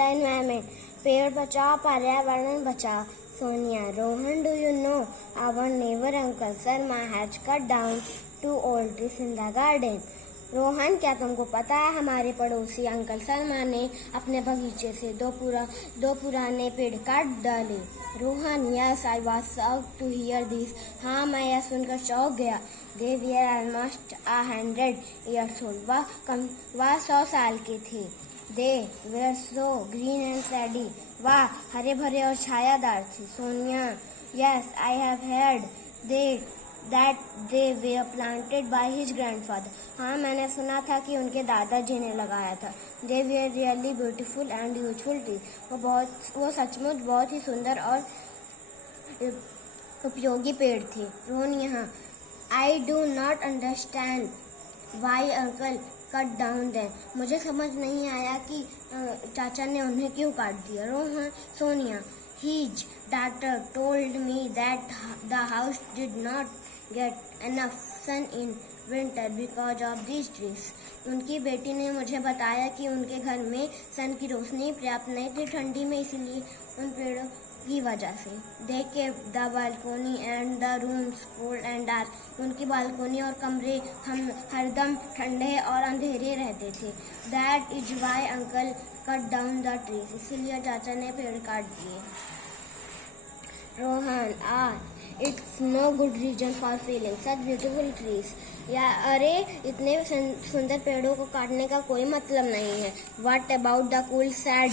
The environment, पेड़ बचाओ पर्यावरण बचाओ। Sonia, Rohan, do you know our neighbour uncle Sharma has cut down 2 old trees in the garden? Rohan, क्या तुमको पता है हमारे पड़ोसी अंकल शर्मा ने अपने बगीचे से दो पुराने पेड़ काट डाले। Rohan, yes I was shocked to hear this. हाँ, मैं यह सुनकर चौंक गया। They were almost 100 years old। वह 100 साल के थे। They were so green and shady. वाह, हरे भरे और छायादार थे। Sonia, yes I have heard that they were planted by his grandfather। हाँ, मैंने सुना था कि उनके दादाजी ने लगाया था। They were really beautiful and useful trees। वो सचमुच बहुत ही सुंदर और उपयोगी पेड़ थे। रोहन यहाँ, I do not understand why uncle cut down them। मुझे समझ नहीं आया कि चाचा ने उन्हें क्यों काट दिया। Rohan, Sonia, his daughter told me that the house did not get enough sun in winter because of these trees। उनकी बेटी ने मुझे बताया कि उनके घर में सन की रोशनी पर्याप्त नहीं थी ठंडी में, इसीलिए उन पेड़ों की वजह से। They kept the balcony and the rooms cold and dark। उनकी बालकोनी और कमरे हम हरदम ठंडे और अंधेरे रहते थे। That is why uncle cut down the trees। इसीलिए चाचा ने पेड़ काट दिए। Rohan, it's no good reason for feeling such beautiful trees. या अरे, इतने सुंदर पेड़ों को काटने का कोई मतलब नहीं है। What about the cool sad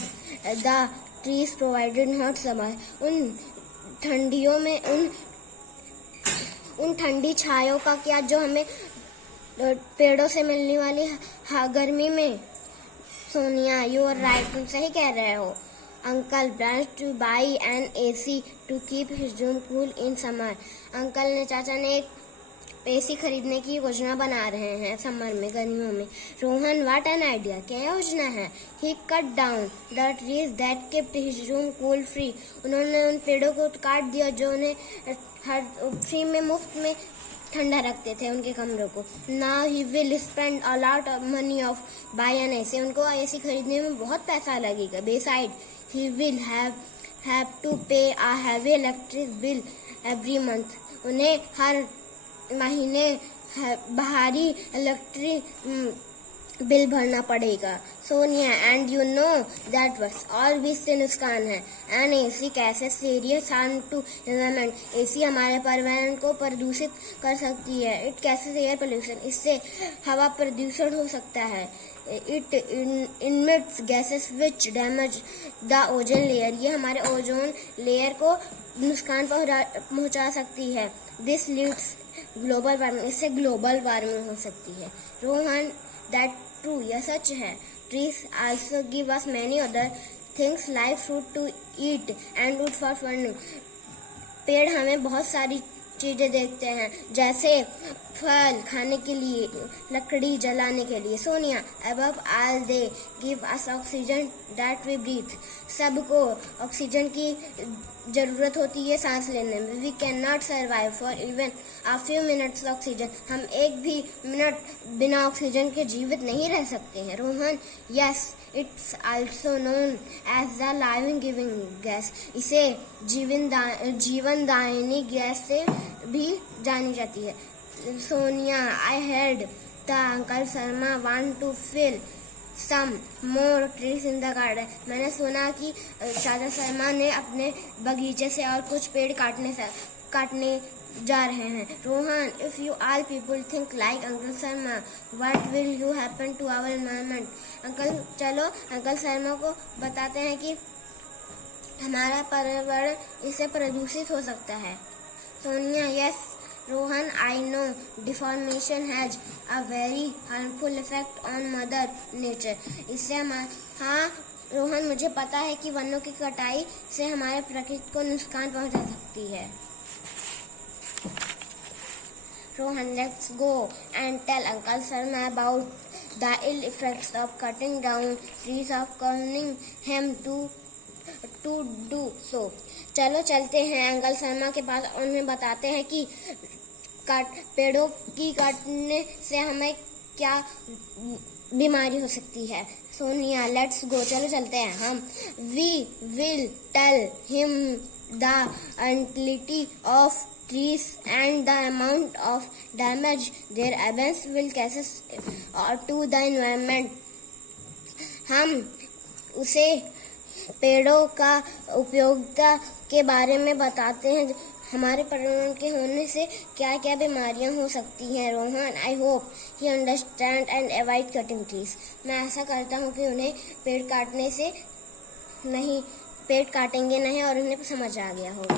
the trees provided hot summer. उन ठंडियों में उन ठंडी छायों का क्या जो हमें पेड़ों से मिलने वाली गर्मी में। सोनिया, यू आर राइट, तुम सही कह रहे हो। Uncle plans to buy an AC to keep his room cool in summer। Uncle ने चाचा ने एक एसी खरीदने की योजना बना रहे हैं समर में, गर्मियों में। रोहन, व्हाट एन आइडिया, क्या योजना है। He cut down the trees that kept his room cool free। उन्होंने उन पेड़ों को काट दिया जो उन्हें हर फ्री में मुफ्त में ठंडा रखते थे उनके कमरों को। Now he will spend a lot of money of buy an AC. उनको एसी खरीदने में बहुत पैसा लगेगा। Beside he will have to pay a heavy electric bill every month। उन्हें हर महीने भारी इलेक्ट्रिक बिल भरना पड़ेगा। Sonia, and you know that बस और भी इससे नुकसान है। एन एसी कैसे serious harm to environment. AC हमारे पर्यावरण को प्रदूषित कर सकती है। इट कैसे एयर पोल्यूशन, इससे हवा प्रदूषण हो सकता है। It emits gases which damage the ozone layer. ये हमारे ओजोन लेयर को नुकसान पहुंचा सकती है। दिस लीड्स ग्लोबल वार्मिंग, इससे ग्लोबल वार्मिंग हो सकती है। रोहन, दैट ट्रू, यह सच है। Trees also give us many other things like fruit to eat and wood for burning. पेड़ हमें बहुत सारी चीजें देते हैं, जैसे फल खाने के लिए, लकड़ी जलाने के लिए। Sonia, above all they give us oxygen that we breathe. सबको ऑक्सीजन की जरूरत होती है सांस लेने में। We can not survive for even a few minutes oxygen. हम एक भी मिनट बिना ऑक्सीजन के जीवित नहीं रह सकते हैं। Rohan, yes it's also known as the living giving gas. इसे जीवन दायिनी गैस से भी जानी जाती है। Sonia, I heard the uncle Sharma want to fill some more trees in the garden. मैंने सुना कि चाचा शर्मा ने अपने बगीचे से और कुछ पेड़ काटने जा रहे हैं। Rohan, if you all people think like uncle Sharma what will you happen to our environment. चलो अंकल शर्मा को बताते हैं कि हमारा पर्यावरण इससे प्रदूषित हो सकता है। Sonia, yes Rohan, I know deformation has a very harmful effect on mother nature. इससे हाँ रोहन, मुझे पता है कि वनों की कटाई से हमारे प्रकृति को नुकसान पहुंचा सकती है। Rohan, let's go and tell Uncle Sharma about the ill effects of cutting down trees of causing him to do so। चलो चलते हैं अंकल शर्मा के पास और उन्हें बताते हैं कि पेड़ों की काटने से हमें क्या बीमारी हो सकती है। सोनिया, लेट्स गो, चलो चलते हैं हम। We will tell him the utility of trees and the amount of damage their absence will cause to the environment. हम उसे पेड़ों का उपयोगिता के बारे में बताते हैं, हमारे पर्यावरण के होने से क्या क्या बीमारियां हो सकती हैं। Rohan, I hope he understand and avoid cutting trees. मैं आशा करता हूँ कि उन्हें पेड़ काटेंगे नहीं और उन्हें समझ आ गया होगा।